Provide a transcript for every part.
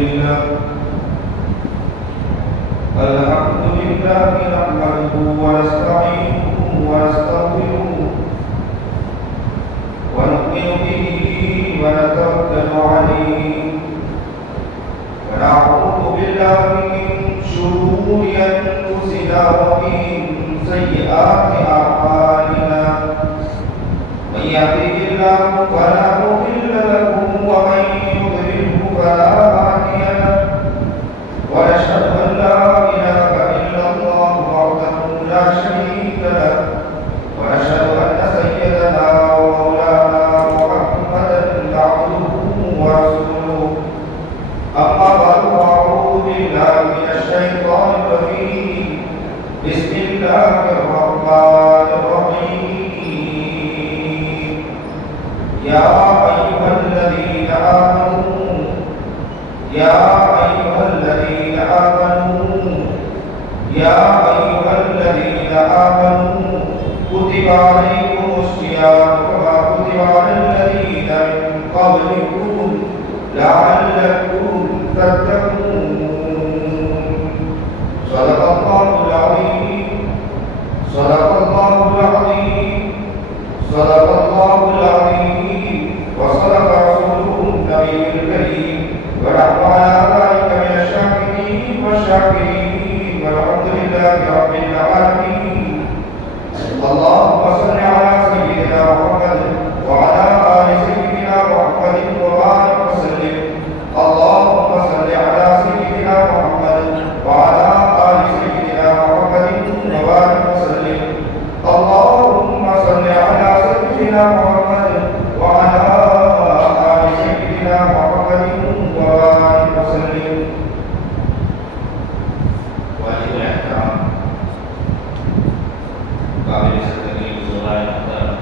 لله نحمده ونستعينه ونستغفره ونؤمن به ونتوكل عليه ونعوذ بالله من شرور أنفسنا ومن سيئات أعمالنا من يهده الله فلا مضل له ومن يضلله فلا هادي له ونشهد أن لا إله إلا الله وحده لا شريك له ونشهد أن سيدنا ومولانا محمدا عبده ورسوله أما بعد فأعوذ بالله من الشيطان الرجيم بسم الله الرحمن الرحيم يا أيها الذين آمنوا كتب عليكم الصيام كما كتب على الذين من قبلكم لعلكم تتقون صدق الله العظيم صدق الله العظيم صدق الله العظيم وصدق رسوله النبي الكريم ونحن على ذلك من الشاكرين والشاكرين والحمد لله رب العالمين اللهم صل على سيدنا محمد وعلى آل سيدنا محمد وبارك وسلم اللهم صل على سيدنا محمد وعلى آل سيدنا محمد وبارك وسلم اللهم صل على سيدنا محمد وعلى آل سيدنا محمد وبارك وسلم واجب الاحترام قابل تقريب زوال المحترم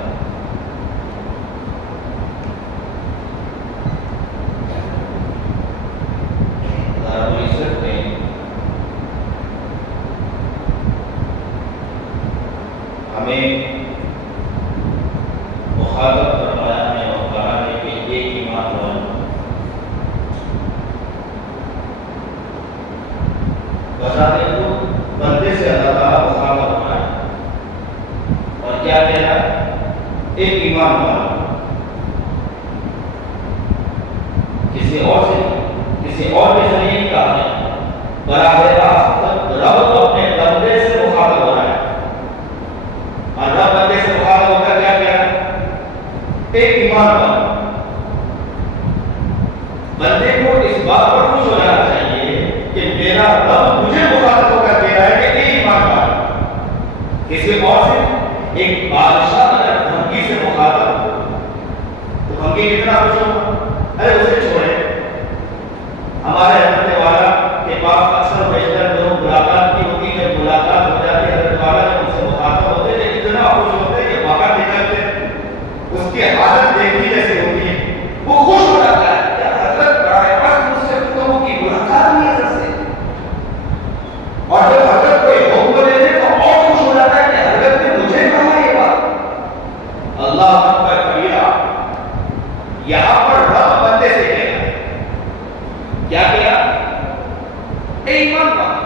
دار العزت نے ہمیں مخاطب فرمایا ہے اور کہا ہے کہ ایک ایمان والوں بتانے کو بندے سے اللہ تعالیٰ مخاطب فرمایا اور کیا کہہ رہا ہے ایک ایمان والا کسی اور سے نہیں کہا ہے براہ راست رب اپنے بندے سے مخاطب ہو رہا ہے اور رب بندے سے مخاطب ہو کر کیا کہہ رہا ہے ایک ایمان والا بندے کو اس بات پر خوش ہو جانا چاہیے کہ میرا رب مجھے مخاطب ہو کر کہہ رہا ہے کہ ایک ایمان والا کسی اور سے ایک بادشاہ اگر دھمکی سے مخاطب ہو تو دھمکی کتنا خوش ہوگا ارے اسے چھوڑے ہمارے حضرت والا کے پاس اکثر بیشتر لوگ ملاقات کی ہوتی جب ملاقات ہو جاتی حضرت والا جب ان سے مخاطب ہوتے تو اتنا خوش ہوتے کہ باہر نکلتے اس کی حالت دیکھنی جیسے ہوتی ہے وہ خوش ہو جاتا ہے کہ حضرت براہ راست مجھ سے گفتگو کی ملاقات نہیں حضرت سے اور جب حضرت کوئی حکم دے دے تو اور خوش ہو جاتا ہے کہ حضرت نے مجھے کہا یہ بات اللہ اکبر کبیرہ یہاں پر رب بندے سے کہہ رہا ہے کیا کیا اے ایمان والو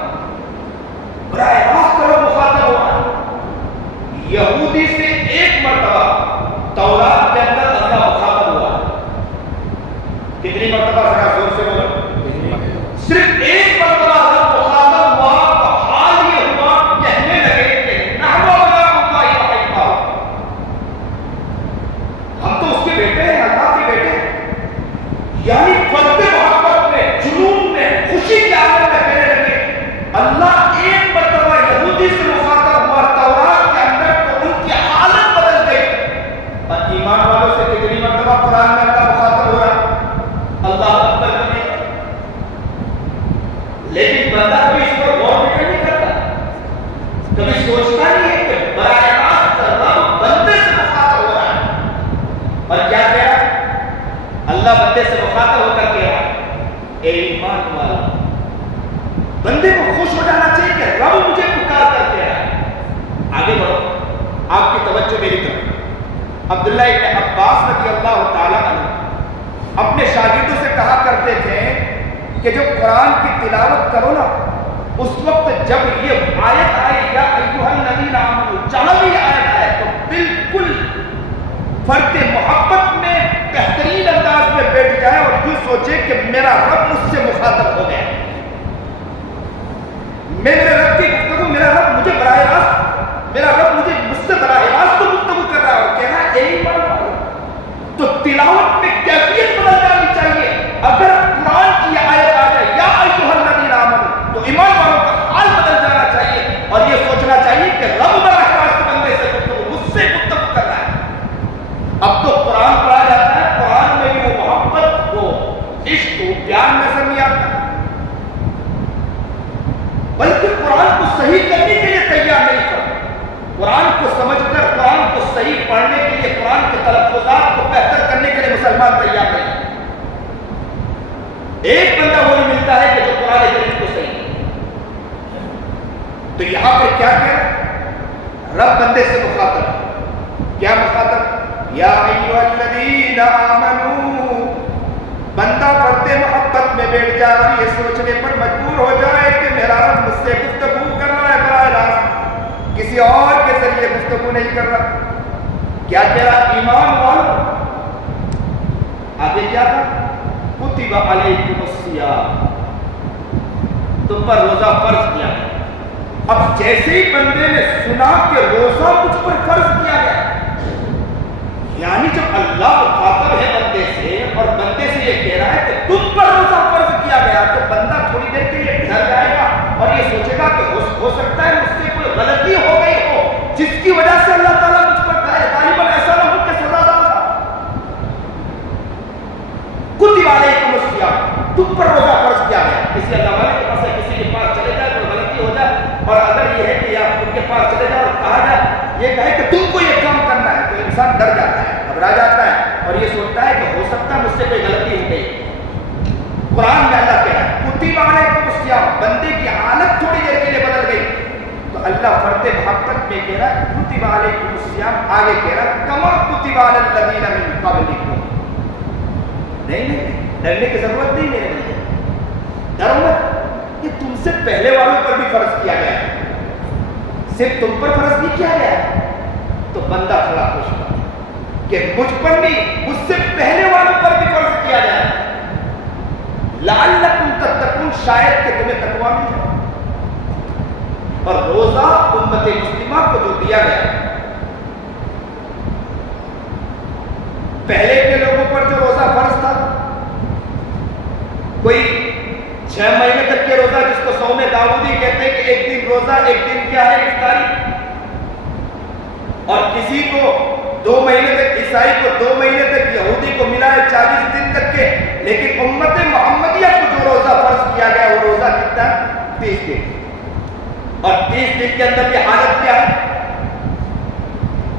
براہ راست کرو مخاطب ہوا یہودی سے ایک مرتبہ تورات کے اندر اللہ مخاطب ہوا کتنی مرتبہ ذرا زور سے بولو صرف ایک مرتبہ اللہ مخاطب ہوا تو حال یہ ہوا کہنے لگے کہ نحن ابناء اللہ واحباؤہ ہم تو اس کے بیٹے ہیں اللہ کے بیٹے ہیں یعنی بڑھتے محبت میں جنون میں خوشی کے عالم میں کہنے لگے اللہ ایک مرتبہ یہودی سے مخاطب ہوا تورات کے اندر تو ان کی حالت بدل گئی اور ایمان والوں سے کتنی مرتبہ قرآن میں اللہ مخاطب ہو رہا اللہ اکبر کرنے لیکن بندہ کبھی اس پر غور فکر نہیں کرتا کبھی سوچتا نہیں ہے کہ براہ راست رب بندے سے مخاطب ہو رہا ہے اور کیا کہہ رہا ہے اللہ بندے سے مخاطب ہو کر کہہ رہا ہے اے ایمان والا بندے کو خوش ہو جانا چاہیے کہ رب مجھے پکار کر کہہ رہا ہے آگے بڑھو آپ کی توجہ میری طرف عبداللہ ابن عباس رضی اللہ تعالیٰ عنہ اپنے شاگردوں سے کہا کرتے تھے کہ جو قرآن کی تلاوت کرو نا، اس وقت جب یہ آیت آئی یا ایھا الذین آمنوا، جہاں بھی آیت آئے تو بالکل فرد محبت میں بہترین انداز میں بیٹھ جائے اور یوں سوچے کہ میرا رب مجھ سے مخاطب ہو گیا، میرے رب کی گفتگو، میرا رب مجھے براہ راست، میرا رب مجھ سے براہ راست تو گفتگو کر رہا ہے اور کہہ رہا ہے اے ایمان والو۔ تو تلاوت میں کیفیت بدل جانی چاہیے۔ اگر قرآن کی آیت آ جائے یا ایھا الذین آمنوا، تو ایمان والوں کا حال بدل جانا چاہیے اور یہ سوچنا چاہیے کہ رب براہ راست بندے سے گفتگو، مجھ سے گفتگو کر رہا ہے۔ اب تو قرآن پڑھا جاتا ہے، قرآن میں بھی وہ محبت، وہ عشق، وہ پیار نظر نہیں آتا، بلکہ قرآن کو صحیح کرنے کے لیے تیار نہیں کرتا۔ قرآن کو سمجھ کر، قرآن کو صحیح پڑھنے کے لیے، قرآن کے تلفظات کو بہتر کرنے کے لیے مسلمان تیار نہیں۔ ایک بندہ وہ نہیں ملتا ہے کہ جو قرآن کریم کو صحیح۔ تو یہاں پر کیا کہہ رہا؟ رب بندے سے مخاطب، کیا مخاطب؟ یا ایھا الذین آمنوا، بندہ پڑھتے محبت میں بیٹھ جائے اور یہ سوچنے پر مجبور ہو جائے کہ میرا رب مجھ سے گفتگو کر رہا ہے براہ راست، کسی اور کے ذریعے گفتگو نہیں کر رہا۔ کیا کہہ رہا؟ ایمان والو، آگے کیا تھا؟ کتب علیکم الصیام، تم پر روزہ فرض کیا گیا۔ اب جیسے ہی بندے نے سنا کہ روزہ مجھ پر فرض کیا گیا، یعنی جب اللہ مخاطب ہے بندے سے اور بندے سے یہ کہہ رہا ہے کہ تم پر روزہ فرض کیا گیا، تو بندہ تھوڑی دیر کے لیے ڈر جائے گا اور یہ سوچے گا کہ ہو سکتا ہے مجھ سے کوئی غلطی ہو گئی ہو جس کی وجہ سے اللہ تعالیٰ مجھ پر غالباً ایسا نہ ہو کہ سزا ڈالتا۔ کتب علیکم الصیام، تم پر روزہ فرض کیا گیا۔ کسی اللہ والے کے پاس، کسی کے پاس چلے جائے، کوئی غلطی ہو جائے اور اگر یہ ہے کہ آپ ان کے پاس چلے جائے اور کہا جائے، یہ کہے کہ تم کو یہ کام کرنا ہے، تو انسان ڈر جاتا ہے، گھبرا جاتا ہے اور یہ سوچتا ہے کہ ہو سکتا ہے مجھ سے کوئی غلطی ہو گئی۔ قرآن میں اللہ کہہ رہا ہے کتب علیکم الصیام، بندے کی حالت تھوڑی دیر کے لیے بدل گئی تو اللہ فرد محبت میں کہہ رہا ہے کتب علیکم الصیام، آگے کہہ رہا ہے کما کتب علی الذین من قبلکم۔ نہیں، ڈرنے کی ضرورت نہیں میرے لیے، ڈرو مت، یہ تم سے پہلے والوں پر بھی فرض کیا گیا ہے، صرف تم پر فرض نہیں کیا گیا ہے۔ تو بندہ تھوڑا خوش ہوا کہ مجھ پر نہیں، مجھ سے پہلے والوں پر بھی فرض کیا گیا ہے، لعلکم تتقون، شاید کہ تمہیں تقویٰ مل جائے۔ اور روزہ امت مسلمہ کو جو دیا گیا، پہلے کے لوگوں پر جو روزہ فرض تھا، کوئی 6 مہینے تک کے روزہ جس کو صوم داؤدی کہتے ہیں کہ ایک دن روزہ، ایک دن کیا ہے افطاری، اور کسی کو 2 مہینے تک، عیسائی کو 2 مہینے تک، یہودی کو ملا ہے 40 دن تک کے، لیکن امت محمدیہ کو جو روزہ فرض کیا گیا وہ روزہ کتنا؟ 30 دن۔ اور 30 دن کے اندر یہ حالت کیا ہے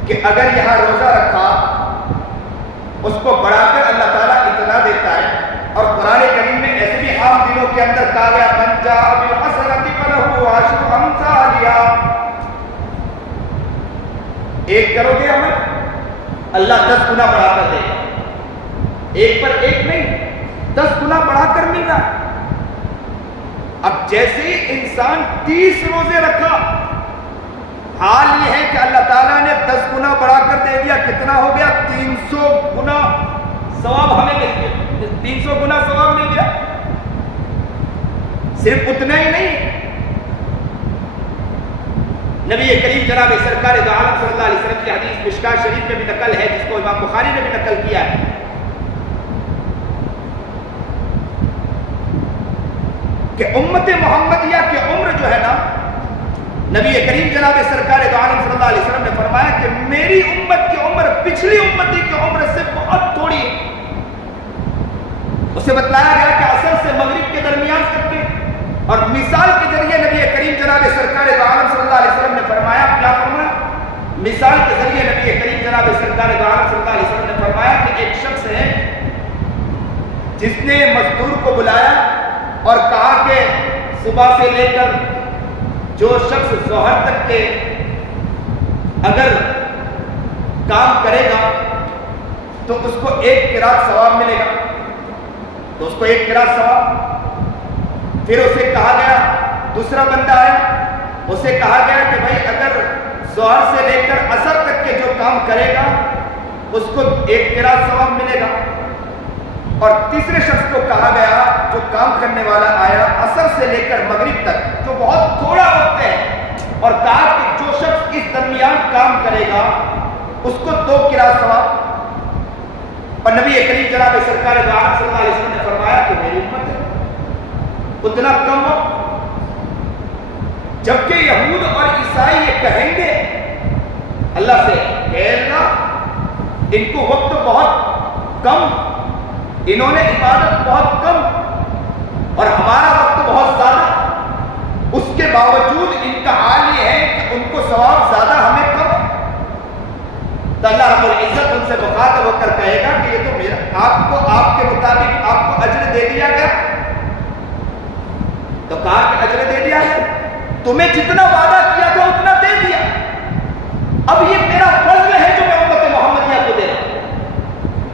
کہ اگر یہاں روزہ رکھا، اس کو بڑھا کر اللہ تعالیٰ اتنا دیتا ہے۔ اور قرآن کریم میں ایسے بھی عام دنوں کے اندر کہا گیا من جاء بالحسنۃ فلہ عشر امثالها، ایک کرو گے عمل اللہ 10 گنا بڑھا کر دے گا، ایک پر ایک نہیں، 10 گنا بڑھا کر مل رہا ہے۔ اب جیسے ہی انسان 30 روزے رکھا، حال یہ ہے کہ اللہ تعالیٰ نے 10 گنا بڑھا کر دے دیا، کتنا ہو گیا؟ 300 گنا ثواب ہمیں مل گیا، 300 گنا ثواب مل گیا۔ صرف اتنا ہی نہیں، نبی کریم جناب سرکار دو عالم صلی اللہ علیہ وسلم کی حدیث مشکاۃ شریف میں بھی نقل ہے، جس کو امام بخاری نے بھی نقل کیا ہے، کہ امت محمدیہ کی عمر جو ہے نا، نبی کریم جناب سرکار دو عالم صلی اللہ علیہ وسلم نے فرمایا کہ میری امت کی عمر پچھلی امتی کی عمر سے بہت تھوڑی ہے۔ اسے بتلایا گیا کہ عصر سے مغرب کے درمیان تک کے، اور مثال کے ذریعے نبی کریم جناب سرکار دو عالم صلی اللہ علیہ وسلم نے فرمایا، کیا فرمایا؟ مثال کے ذریعے نبی کریم جناب سرکار دو عالم صلی اللہ علیہ وسلم نے فرمایا کہ ایک شخص ہے جس نے مزدور کو بلایا اور کہا کہ صبح سے لے کر جو شخص ظہر تک کے اگر کام کرے گا تو اس کو 1 قرات ثواب ملے گا، تو اس کو 1 قرات ثواب، پھر اسے کہا گیا، دوسرا بندہ آیا، اسے کہا گیا کہ بھائی اگر ظہر سے لے کر عصر تک کے جو کام کرے گا اس کو 1 قرات ثواب ملے گا۔ اور تیسرے شخص کو کہا گیا جو کام کرنے والا آیا عصر سے لے کر مغرب تک، جو بہت تھوڑا وقت ہے، اور کہا کہ جو شخص اس درمیان کام کرے گا اس کو 2 قرات ثواب۔ اور نبی کریم جناب سرکار دو عالم صلی اللہ علیہ وسلم نے فرمایا کہ میری امت ہے اتنا کم وقت، جبکہ یہود اور عیسائی یہ کہیں گے اللہ سے کہ اللہ ان کو وقت بہت کم، انہوں نے عبادت بہت کم اور ہمارا وقت بہت زیادہ، اس کے باوجود ان کا حال یہ ہے کہ ان کو ثواب زیادہ ہمیں کم۔ تو اللہ رب العزت ان سے مخاطب ہو کر کہے گا کہ یہ تو میرا، آپ کو آپ کے مطابق آپ کو اجر دے دیا گیا، تو کہا کہ اجر دے دیا گیا، تمہیں جتنا وعدہ کیا تھا اتنا دے دیا، اب یہ میرا فضل ہے جو میں امت محمدیہ کو دے رہا ہوں۔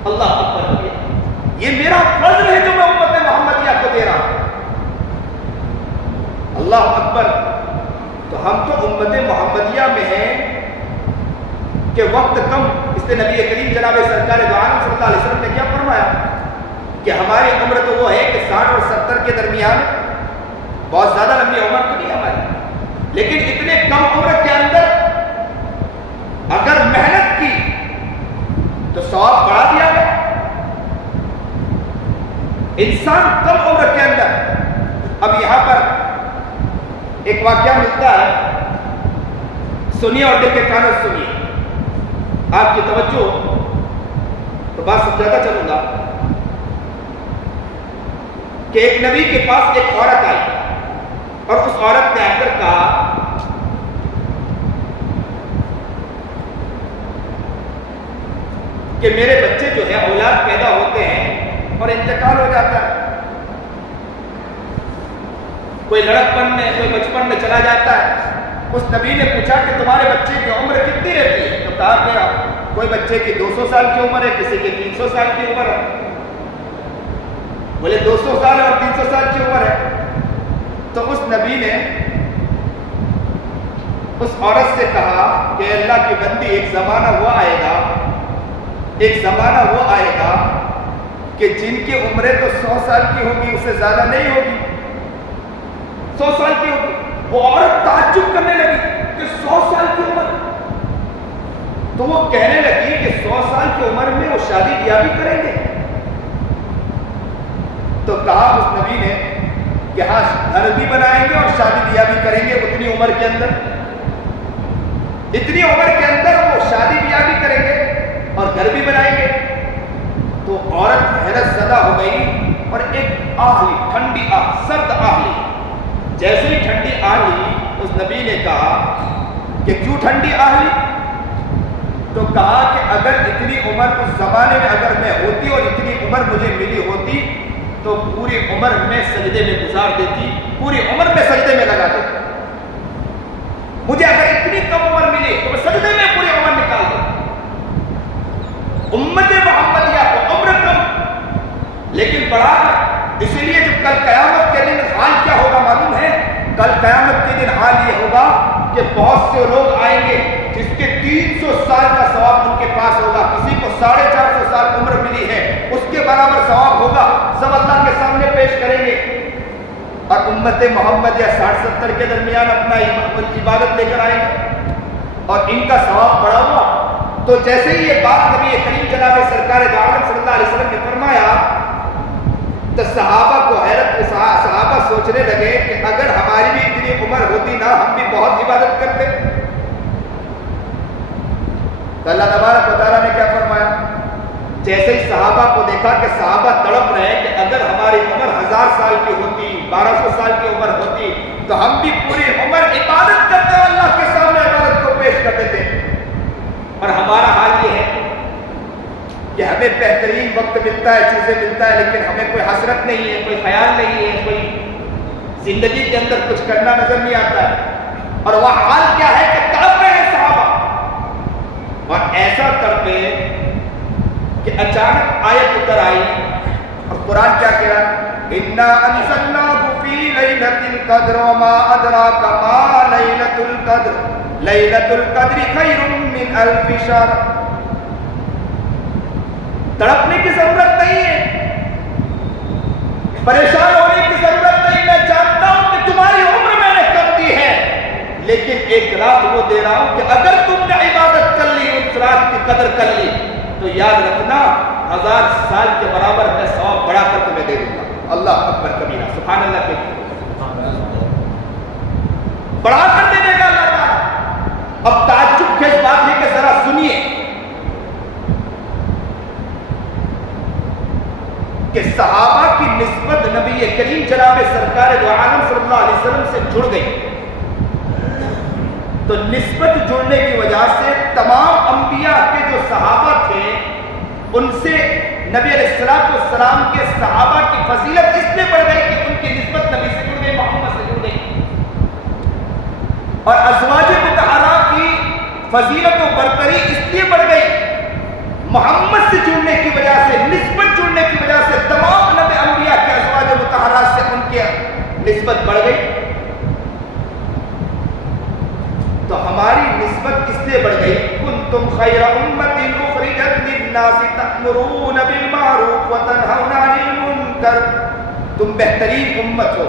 اللہ اکبر، یہ میرا فضل ہے جو میں امت محمدیہ کو دے رہا ہوں۔ اللہ اکبر۔ تو ہم تو امت محمدیہ میں ہیں کہ وقت کم، اس نے نبی کریم جناب سرکار دو عالم صلی اللہ علیہ وسلم نے کیا فرمایا کہ ہماری عمر تو وہ ہے کہ 60 اور 70 کے درمیان، بہت زیادہ لمبی عمر تو نہیں ہماری، لیکن اتنے کم عمر کے اندر اگر محنت کی تو ثواب بڑھا دیا گیا۔ انسان کم عمر کے اندر، اب یہاں پر ایک واقعہ ملتا ہے، سنیے اور دل کے کانوں سنیے، آپ کی توجہ تو بات سمجھاتا چلوں گا کہ ایک نبی کے پاس ایک عورت آئی اور اس عورت نے آ کر کہا کہ میرے بچے جو ہے اولاد پیدا ہوتے ہیں اور انتقال ہو جاتا ہے، کوئی لڑکپن میں کوئی بچپن میں چلا جاتا ہے۔ اس نبی نے پوچھا کہ تمہارے بچے کی عمر کتنی رہتی ہے؟ تو کہا کہ کوئی بچے کی 200 سال کی عمر ہے، کسی کی 300 سال کی عمر ہے۔ بولے 200 سال اور 300 سال کی عمر ہے۔ تو اس نبی نے اس عورت سے کہا کہ اللہ کی بندی، ایک زمانہ وہ آئے گا، ایک زمانہ وہ آئے گا کہ جن کی عمریں تو 100 سال کی ہوگی، اس سے زیادہ نہیں ہوگی، 100 سال کی ہوگی۔ وہ عورت تعجب کرنے لگی کہ 100 سال کی عمر، تو وہ کہنے لگی کہ 100 سال کی عمر میں وہ شادی بیاہ بھی کریں گے؟ تو کہا اس نبی نے کہ ہاں، گھر بھی بنائیں گے اور شادی بیاہ بھی کریں گے اتنی عمر کے اندر، اتنی عمر کے اندر وہ شادی بیاہ بھی کریں گے اور گھر بھی بنائیں گے۔ تو عورت حیرت زدہ ہو گئی اور ایک آہ لی، ٹھنڈی آہ، سرد آہ لی۔ جیسے ہی ٹھنڈی آہ لی، اس نبی نے کہا کہ کیوں ٹھنڈی آہ لی؟ تو کہا کہ اگر اتنی عمر اس زمانے میں اگر میں ہوتی اور اتنی عمر مجھے ملی ہوتی تو پوری عمر میں سجدے میں گزار دیتی، پوری عمر میں سجدے میں لگا دیتی۔ مجھے اگر اتنی کم عمر ملی تو میں سجدے میں پوری عمر نکال دیتی۔ امت محمدیہ کو عمر کم لیکن بڑھا کر، اسی لیے جب کل قیامت کے دن حال کیا ہوگا معلوم ہے؟ کل قیامت کے دن حال یہ ہوگا کہ بہت سے لوگ آئیں گے جس کے 300 سال کا ثواب ان کے پاس ہوگا، کسی کو 450 سال عمر ملی ہے، اس کے برابر ثواب ہوگا، سب اللہ کے سامنے پیش کریں گے۔ اور امت محمدیہ 60-70 کے درمیان اپنا عبادت لے کر آئیں گے اور ان کا ثواب بڑا ہوا۔ تو جیسے ہی یہ بات نبی کریم جناب سرکار دو عالم صلی اللہ علیہ وسلم نے فرمایا تو صحابہ کو حیرت، صحابہ سوچنے لگے کہ اگر ہماری بھی اتنی عمر ہوتی نا، ہم بھی بہت عبادت کرتے۔ تو اللہ تبارک و تعالیٰ نے کیا فرمایا؟ جیسے ہی صحابہ کو دیکھا کہ صحابہ تڑپ رہے ہیں کہ اگر ہماری عمر 1000 سال کی ہوتی، 1200 سال کی عمر ہوتی تو ہم بھی پوری عمر عبادت کرتے، اللہ کے سامنے عبادت کو پیش کرتے تھے۔ اور ہمارا حال یہ ہے کہ ہمیں بہترین وقت ملتا ہے، چیزیں ملتا ہے، لیکن ہمیں کوئی حسرت نہیں ہے، کوئی خیال نہیں ہے، کوئی زندگی کے اندر کچھ کرنا نظر نہیں آتا ہے۔ اور وہ حال کیا ہے کہ تڑپ رہے ہیں صحابہ، اور ایسا تڑپے کہ اچانک آیت اتر آئی اور قرآن کیا کہا؟ اِنَّا أَنزَلْنَاهُ فِي ليلة القدر وما أدراك ما ليلة القدر ليلة القدر خير من 1000 شهر. تڑپنے کی ضرورت نہیں ہے, پریشان ہونے کی ضرورت نہیں. میں جانتا ہوں کہ تمہاری عمر میں نے کم دی ہے, لیکن ایک رات وہ دے رہا ہوں کہ اگر تم نے عبادت کر لی, اس رات کی قدر کر لی, تو یاد رکھنا 1000 سال کے برابر میں ثواب بڑھا کر تمہیں دے دوں گا. اللہ اکبر کبیرہ, سبحان اللہ کے بڑھا کر دے دے گا اللہ تعالیٰ. اب تعجب کی اس بات ہے کہ ذرا سنیے کہ صحابہ کی نسبت نبی کریم جناب سرکار دو عالم صلی اللہ علیہ وسلم سے جڑ گئی. تو نسبت جڑنے کی وجہ سے تمام انبیاء کے جو صحابہ تھے ان سے نبی علیہ السلام کے صحابہ کی فضیلت اس لیے بڑھ گئی کہ ان کی نسبت نبی سے جڑ گئی, محمد سے جڑ گئی. اور ازواج مطہرات کی فضیلت و برتری اس لیے بڑھ گئی, محمد سے جڑنے کی وجہ سے, نسبت جڑنے کی وجہ سے تمام نبی انبیاء کے ازواج مطہرات سے ان کی نسبت بڑھ گئی. تو ہماری نسبت اس لیے بڑھ گئی, کنتم خیر امت اخرجت للناس تأمرون بالمعروف وتنہون عن المنکر. تم بہترین امت ہو,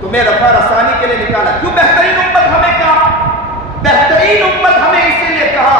تمہیں رفع رسانی کے لیے نکالا. کیوں بہترین امت ہمیں کہا؟ بہترین امت ہمیں اسی لیے کہا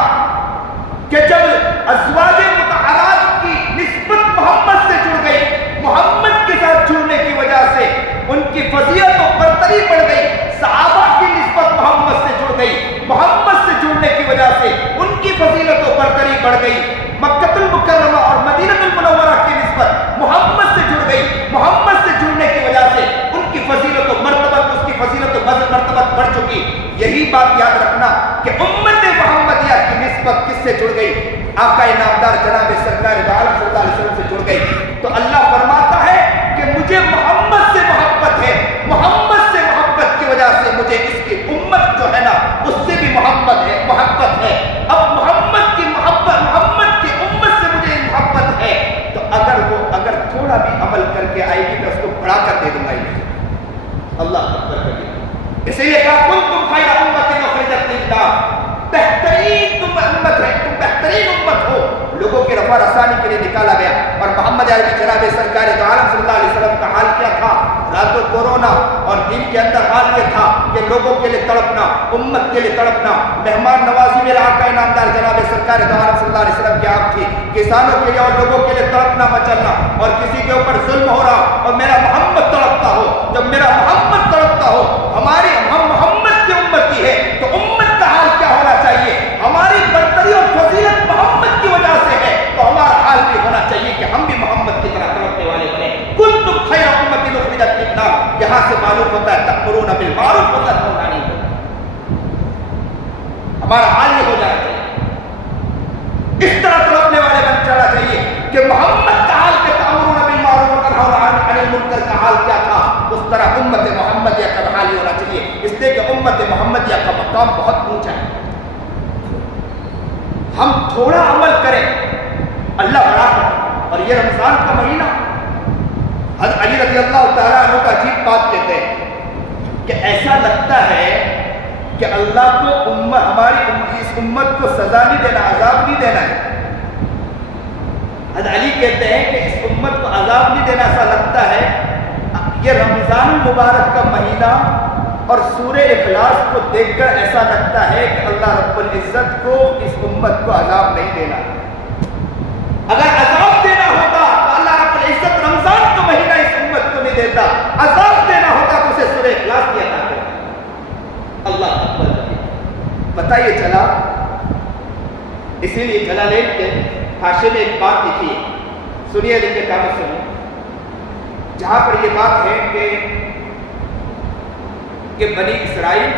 کہ جب ازواج مطہرات کی نسبت محمد سے جڑ گئی, محمد کے ساتھ جڑنے کی وجہ سے ان کی فضیلت و برتری بڑھ گئی. صحابہ کی نسبت محمد سے جڑ گئی, محمد سے جڑنے کی وجہ سے ان کی فضیلت و برتری بڑھ گئی. مکہ المکرمہ اور مدینہ المنورہ کی نسبت محمد سے جڑ گئی, محمد سے جڑنے کی وجہ سے ان کی فضیلت و مرتبت, اس کی فضیلت و مرتبت بڑھ چکی. یہی بات یاد رکھنا کہ امت محمدیہ کی نسبت کس سے جڑ گئی؟ آقا نامدار جناب سرکار دو عالم صلی اللہ علیہ وسلم سے جڑ گئی. تو اللہ فرماتا ہے کہ مجھے محمد سے محبت ہے, محمد سے محبت کی وجہ سے مجھے اس کی امت جو ہے نا اس سے بھی محبت ہے. اب محمد کی محبت, محمد کی امت سے مجھے محبت ہے, تو اگر تھوڑا بھی عمل کر کے آئے گی میں اس کو بڑھا کر دے دوں گا. اللہ اکبر کبیرہ. اسی لیے کہا کنتم خیر امت اخرجت للناس, بہترین تم امت ہے, تم بہترین امت ہو, لوگوں کی رفع رسانی کے لیے نکالا گیا. اور محمد عربی جناب سرکار دو عالم صلی اللہ علیہ وسلم کا حال کیا تھا؟ رات کورونا اور دن کے اندر حال یہ تھا کہ لوگوں کے لیے تڑپنا, امت کے لیے تڑپنا, مہمان نوازی میں آقا نامدار جناب سرکار دو عالم صلی اللہ علیہ وسلم کی آپ تھی. کسانوں کے لیے اور لوگوں کے لیے تڑپنا مچلنا, اور کسی کے اوپر ظلم ہو رہا اور میرا محمد تڑپتا ہو. جب میرا محمد تڑپتا ہو, ہم محمد کی امتی ہے, تو امت کا حال کیا ہونا چاہیے؟ ہماری برتری اور فضیلت محمد کی وجہ سے ہے, تو ہمارا حال بھی ہونا چاہیے کہ ہم بھی محمد کی طرح تڑپنے والے بنے. کنتم خیر امت اخرجت للناس, یہاں سے معلوم ہوتا ہے تأمرون بالمعروف وتنہون عن المنکر. ہمارا حال یہ ہو جانا چاہیے, اس طرح تڑپنے والے بن جانا چاہیے کہ محمد کا حال کہ تأمرون بالمعروف وتنہون عن المنکر کا حال کیا تھا, اس طرح امت محمدیہ کا حال ہی ہونا چاہیے. اس لیے کہ امت محمدیہ کا مقام بہت اونچا ہے. ہم تھوڑا عمل کریں, اللہ بڑا کرے. اور یہ رمضان کا مہینہ, حضرت علی رضی اللہ تعالیٰ عنہ کا عجیب بات کہتے ہیں کہ ایسا لگتا ہے کہ اللہ کو ہماری اس امت کو سزا نہیں دینا, عذاب نہیں دینا ہے. حضرت علی کہتے ہیں کہ اس امت کو عذاب نہیں دینا, ایسا لگتا ہے یہ رمضان المبارک کا مہینہ اور سورہ اخلاص کو دیکھ کر ایسا لگتا ہے کہ اللہ رب العزت کو اس امت کو عذاب نہیں دینا. اگر عذاب دینا ہوتا تو اللہ رب العزت رمضان کا مہینہ اس امت کو نہیں دیتا, عذاب دینا ہوتا تو اسے سورہ اخلاص دیا جاتا. اللہ اکبر. پتہ یہ چلا, اسی لیے جلالین کے حاشیے میں ایک بات لکھی ہے, سنیے, لکھے کام سنیے, جہاں پر یہ بات ہے کہ بنی اسرائیل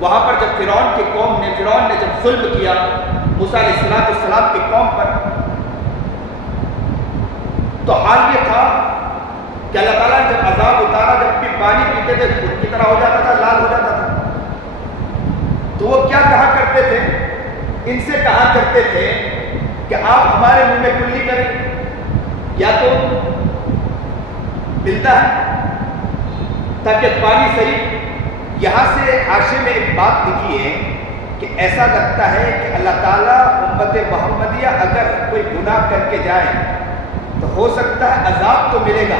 وہاں پر جب فرعون نے جب ظلم کیا موسیٰ علیہ السلام کی قوم پر, تو حال یہ تھا کہ اللہ تعالیٰ نے جب عذاب اتارا, جب بھی پانی پیتے تھے خود کی طرح ہو جاتا تھا, لال ہو جاتا تھا. تو وہ کیا کہا کرتے تھے, ان سے کہا کرتے تھے کہ آپ ہمارے منہ میں کلی کریں, یا تو ملتا ہے تاکہ پانی صحیح یہاں سے حاشے میں ایک بات لکھی ہے کہ ایسا لگتا ہے کہ اللہ تعالیٰ امت محمدیہ اگر کوئی گناہ کر کے جائے تو ہو سکتا ہے عذاب تو ملے گا،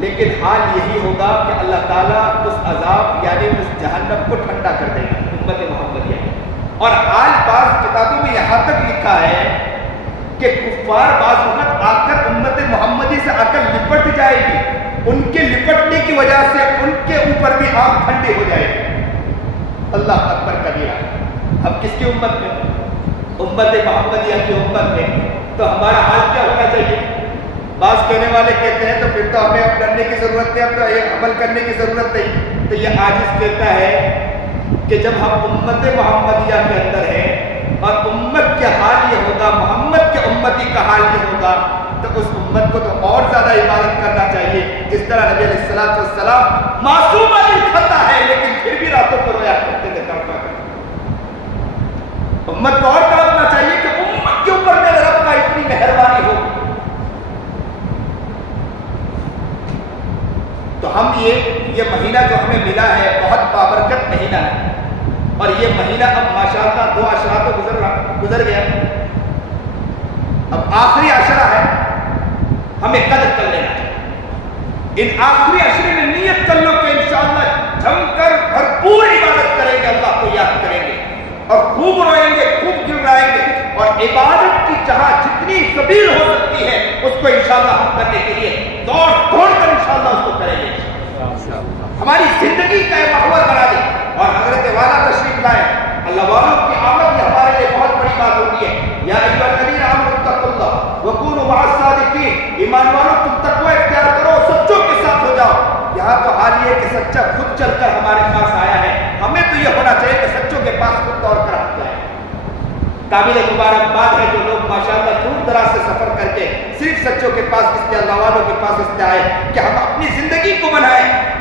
لیکن حال یہی ہوگا کہ اللہ تعالیٰ اس عذاب یعنی اس جہنم کو ٹھنڈا کر دے گا امت محمدیہ۔ اور حال بعض کتابوں میں یہاں تک لکھا ہے کہ کفار بعض وقت آ کر امت محمدی سے آ کر لپٹ جائے گی، ان کے لپٹنے کی وجہ سے ان کے اوپر بھی آگ ٹھنڈی ہو جائے گی۔ اللہ اکبر کبیرہ۔ اب کس کی امت میں؟ امت محمدیہ کی امت میں تو ہمارا حال کیا ہونا چاہیے؟ بعض کہنے والے کہتے ہیں تو پھر تو ہمیں اب ڈرنے کی ضرورت نہیں، اب تو یہ عمل کرنے کی ضرورت نہیں۔ تو یہ عاجز کہتا ہے کہ جب ہم امت محمدیہ کے اندر ہیں اور امت کے حال یہ ہوگا، محمد کے امتی کا حال یہ ہوگا، تو اس امت کو تو اور زیادہ عبادت کرنا چاہیے۔ جس طرح نبی علیہ الصلوۃ والسلام معصوم نہیں کھاتا ہے لیکن پھر بھی راتوں کو رویا کرتے تھے، تڑپا کرتے۔ امت کو اور تڑپنا چاہیے کہ امت کے اوپر میرے رب کا اتنی مہربانی ہو۔ تو ہم یہ مہینہ جو ہمیں ملا ہے بہت بابرکت مہینہ ہے، اور یہ مہینہ اب ماشاءاللہ 2 عشرہ تو گزر گیا، اب آخری عشرہ ہے، ہمیں قدر کر لینا چاہیے۔ ان آخری عشرے میں نیت کر لو کہ انشاءاللہ جم کر بھرپور عبادت کریں گے، اللہ کو یاد کریں گے اور خوب روئیں گے، خوب گڑگڑائیں گے، اور عبادت کی جہاں جتنی سبیل ہو سکتی ہے اس کو انشاءاللہ ہم کرنے کے لیے دوڑ کر انشاءاللہ اس کو کریں گے۔ ہماری زندگی کا ایک ماحول بنا دیں اور حضرت والا تشریف لائیں۔ اللہ والوں کی آمد یہ ہمارے لیے بہت بڑی بات ہوتی ہے۔ یا ایھا الذین آمنوا اتقوا اللہ وکونوا مع الصادقین، ایمان والوں تم تقوی اختیار کرو، سچوں کے ساتھ ہو جاؤ۔ یہاں تو حال یہ ہے کہ سچا خود چل کر ہمارے پاس آیا ہے، ہمیں تو یہ ہونا چاہیے کہ سچوں کے پاس خود دوڑ کر آ جائے۔ قابل مبارکباد ہے جو لوگ ماشاءاللہ دور دراز سے سفر کر کے صرف سچوں کے پاس، اس لیے اللہ والوں کے پاس اس لیے آئے کہ ہم اپنی زندگی کو بنائیں۔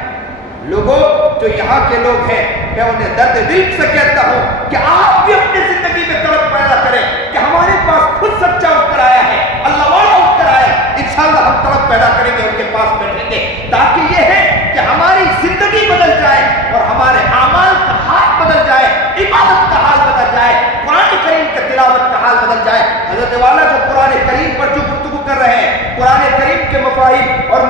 لوگوں جو یہاں کے لوگ ہیں میں انہیں درد دل سے کہتا ہوں کہ آپ بھی اپنی زندگی میں طلب پیدا کریں کہ ہمارے پاس خود سچا اٹھ کر آیا ہے، اللہ والا اٹھ کر آیا ہے، انشاءاللہ ہم طلب پیدا کریں گے، ان کے پاس بیٹھیں گے، تاکہ یہ ہے کہ ہماری زندگی بدل جائے اور ہمارے اعمال کا حال بدل جائے، عبادت کا حال بدل جائے، قرآن کریم کی تلاوت کا حال بدل جائے۔ حضرت والا جو قرآن کریم پر جو گفتگو کر رہے ہیں، قرآن کریم کے مفاہیم اور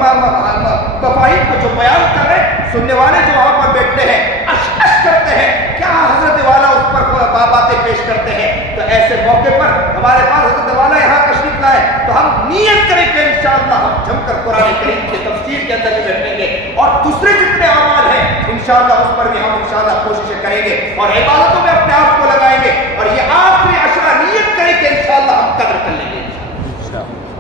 مفاہیم کو جو بیان کر رہے ہیں، سننے والے جو وہاں پر بیٹھتے ہیں اش کرتے ہیں، کیا حضرت والا اس پر باتیں پیش کرتے ہیں۔ تو ایسے موقع پر ہمارے پاس حضرت والا یہاں تشریف لائے تو ہم نیت کریں کہ انشاءاللہ ہم جم کر قرآن کریم کی تفسیر کے اندر بھی بیٹھیں گے، اور دوسرے جتنے اعمال ہیں انشاءاللہ اس پر بھی ہم انشاءاللہ کوششیں کریں گے اور عبادتوں میں اپنے آپ کو لگائیں گے، اور یہ آخری عشرہ نیت کریں کہ انشاءاللہ ہم قدر کر لیں گے۔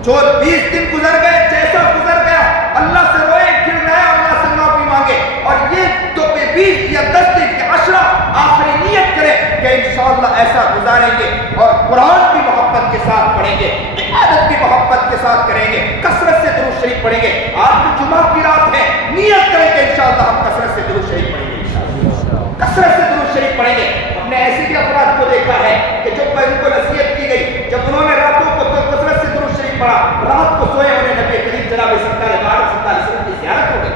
جو 20 دن گزر گئے، جیسا گزر گیا، اللہ سے روئے، گڑگڑائے، اللہ سے معافی مانگے، اور یہ تو 20 یا 10 دن کے عشرہ آخری نیت کریں کہ انشاءاللہ ایسا گزاریں گے، اور قرآن بھی محبت کے ساتھ پڑھیں گے، عبادت بھی محبت کے ساتھ کریں گے، کثرت سے درود شریف پڑھیں گے۔ آج تو جمعہ کی رات ہے، نیت کریں کہ انشاءاللہ ہم کثرت سے درود شریف پڑھیں گے، کثرت سے درود شریف پڑھیں گے۔ ہم نے ایسے بھی افراد کو دیکھا ہے کہ جب ان کو نصیحت کی گئی، جب انہوں نے راتوں کو کثرت سے درود شریف پڑھا، رات کو سوئے انہیں نبی کریم جناب سرکار عالم صلی اللہ علیہ وسلم کی زیارت ہو گئی۔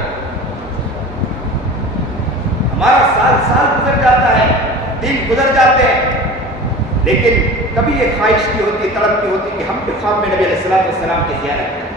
ہمارا سال گزر جاتا ہے، دن گزر جاتے ہیں، لیکن کبھی یہ خواہش کی ہوتی، طلب کی ہوتی کہ ہم بھی خواب میں نبی علیہ الصلوۃ والسلام کی زیارت کریں۔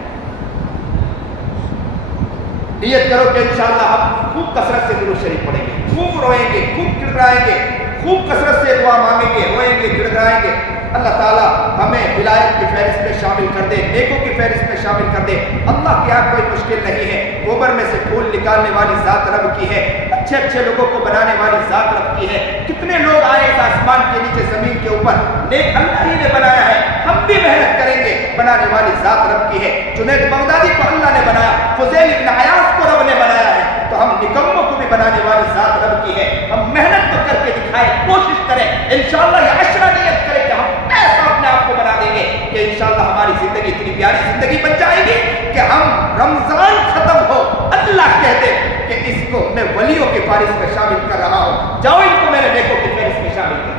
نیت کرو کہ انشاءاللہ ہم خوب کثرت سے درود شریف پڑھیں گے، خوب روئیں گے، خوب گڑگڑائیں گے، خوب کثرت سے دعا مانگیں گے، روئیں گے، گڑگڑائیں گے۔ اللہ تعالیٰ ہمیں ولایت کی فہرست میں شامل کر دے، نیکوں کی فہرست میں شامل کر دے۔ اللہ کے یہاں کوئی مشکل نہیں ہے، گوبر میں سے پھول نکالنے والی ذات رب کی ہے، اچھے اچھے لوگوں کو بنانے والی ذات رب کی ہے۔ کتنے لوگ آئے اس آسمان کے نیچے زمین کے اوپر، نیک اللہ ہی نے بنایا ہے، ہم بھی محنت کریں گے، بنانے والی ذات رب کی ہے۔ جنید بغدادی کو اللہ نے بنایا، فضیل ابن عیاض کو رب نے بنایا ہے، تو ہم نکموں کو بھی بنانے والی ذات رب کی ہے۔ ہم محنت تو کر کے دکھائیں، کوشش کریں، انشاءاللہ یہ عشرہ نیت کریں کہ ہم ایسا اپنے آپ کو بنا دیں گے کہ انشاءاللہ ہماری زندگی اتنی پیاری زندگی بن جائے گی کہ ہم رمضان ختم ہو اللہ کہہ دے کہ اس کو میں ولیوں کی فہرست میں شامل کر رہا ہوں، جاؤ ان کو میرے نیکوں کی فہرست میں شامل کر۔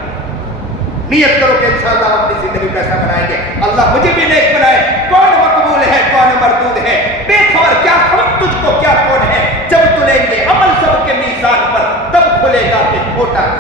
نیت کرو کہ انشاءاللہ ہم اپنی زندگی کو ایسا بنائیں گے۔ اللہ مجھے بھی نیک بنائے، کون مقبول ہے کون مردود ہے، بے خبر کیا خبر تجھ کو کیا کون ہے، جب تلیں گے عمل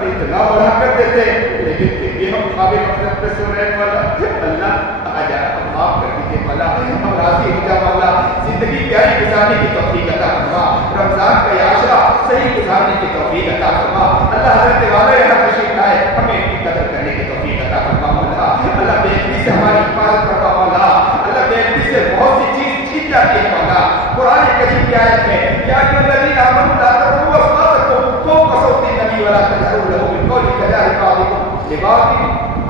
پر اتنا بڑھا کر دیتے لیکن پھر بھی ہم خواب مقصد پہ سو رہے مولا اللہ آ جا معاف کر دیجیے مولا ہم راضی ہو جا مولا زندگی پیاری گزارنے کی توفیق عطا فرما رمضان کا یہ عاشرہ صحیح گزارنے کی توفیق عطا فرما اللہ حضرت والے یہاں تشریف لائے ہمیں ان کی قدر کرنے کی توفیق عطا فرما مولا اللہ بے علمی سے ہماری حفاظت فرما مولا اللہ بے علمی سے بہت سی چیز چھین جاتی ہے مولا قرآن کریم کی آیت میں یا کہ الذین آمنوا لا ترفعوا اصواتکم فوق صوت النبی ولا تجهروا له بالقول كجهر بعضكم لبعض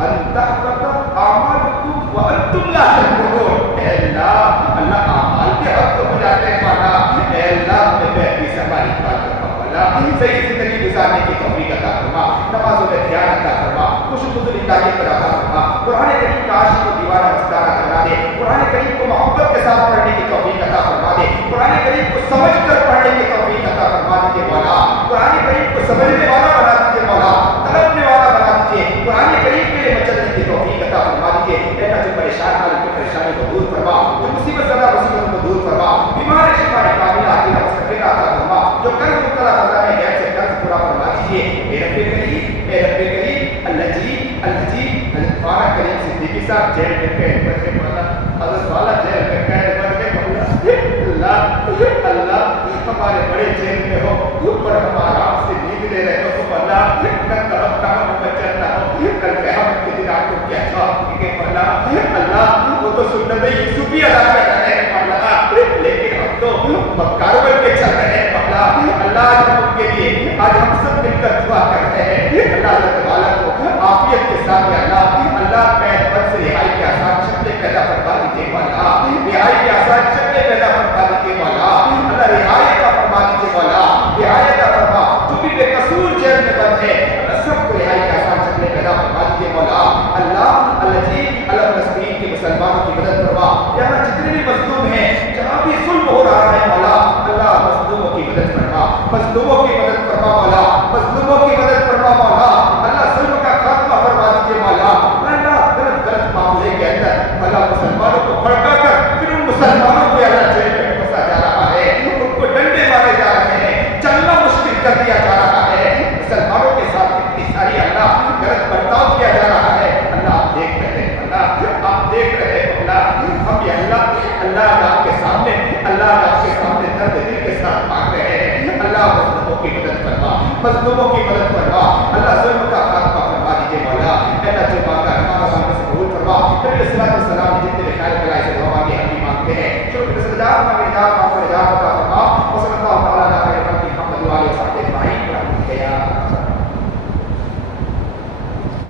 ان تحبط اعمالكم وانتم لا تشعرون اے اللہ اعمال کے حق ہو جاتے ہیں مولا اے اللہ میں بہتری سے ہماری حفاظت فرما مولا صحیح زندگی گزارنے کی توفیق عطا فرما نمازوں میں دھیان عطا فرما خوش خدری لاجے پر عطا فرما قرآن کریم کا عاشق و دیوانہ مستانہ بنا دے قرآن کریم کو محبت کے ساتھ پڑھنے کی توفیق عطا فرما دے قرآن کریم کو سمجھ کر پڑھنے کی توفیق عطا فرما دیجیے مولا قرآن کریم کو سمجھنے والا بنا دیجیے مولا تڑپنے والا بنا دیجیے قرآن کریم کے لیے مچلنے کی توفیق عطا فرما دیجیے اے اللہ جو پریشان حال کی پریشانی کو دور فرما جو مصیبت زدہ مصیبت کو دور فرما بیمار شفا کاملہ عاجلہ مستقلہ عطا فرما جو قرض مبتلا خزانہ غیب سے قرض پورا فرما دیجیے اے رب کریم اے رب کریم الجیب الجیب حضرت والا کریم صدیقی صاحب جیل میں قید پر تھے مولا حضرت والا جیل میں قید پر تھے مولا اللہ اللہ ہمارے بڑے جیل میں ہو پر ہم آرام سے نیند لے رہے ہو اللہ نہ تڑپتا ہو نہ چلتا ہو کل قیامت کے دن آپ کو کیا جواب دیں گے اللہ اللہ وہ تو سنت یوسفی ادا کر رہے ہیں مولا لیکن ہم تو مکار بن کے چل رہے ہیں مولا اللہ آج ہم ان کے لیے آج ہم سب مل کر دعا کر رہے ہیں اللہ تعالیٰ کو عافیت کے ساتھ یا اللہ اللہ قید بند سے رہائی کے آسان شکلیں پیدا فرما دیجیے مولا رہائی کے آسان شکلیں پیدا فرما دیجیے مولا اللہ رہائی کا فرما دیجیے مولا رہائی کا فرما جو بھی بے قصور جیل میں بند ہے اللہ سب کو رہائی کے آسان شکلیں پیدا فرما دیجیے مولا اللہ اللہ جی اللہ فلسطین کے مسلمانوں کی مدد فرما یہاں جتنے بھی مظلوم ہیں جہاں بھی ظلم ہو رہا ہے مولا اللہ مظلوموں کی مدد فرما مظلوموں کی مدد فرما مولا مظلوموں کی مدد فرما مولا اللہ ظلم کا خاتمہ فرما دیجیے مولا اللہ غلط غلط معاملے کے اندر اللہ مسلمانوں کو بھڑکا کر پھر ان مسلمانوں کو اللہ جیل میں پھنسا جا رہا ہے ان کو ڈنڈے مارے جا رہے ہیں چلنا مشکل کر دیا جا رہا ہے مسلمانوں کے ساتھ اتنی ساری اللہ غلط برتاؤ کیا جا رہا ہے اللہ آپ دیکھ رہے ہیں اللہ آپ دیکھ رہے ہیں اللہ ہم یہ اللہ آپ کے سامنے اللہ آپ کے سامنے درد دل کے ساتھ مانگ رہے ہیں اللہ مظلوموں کی مدد فرما مظلوموں کی مدد فرما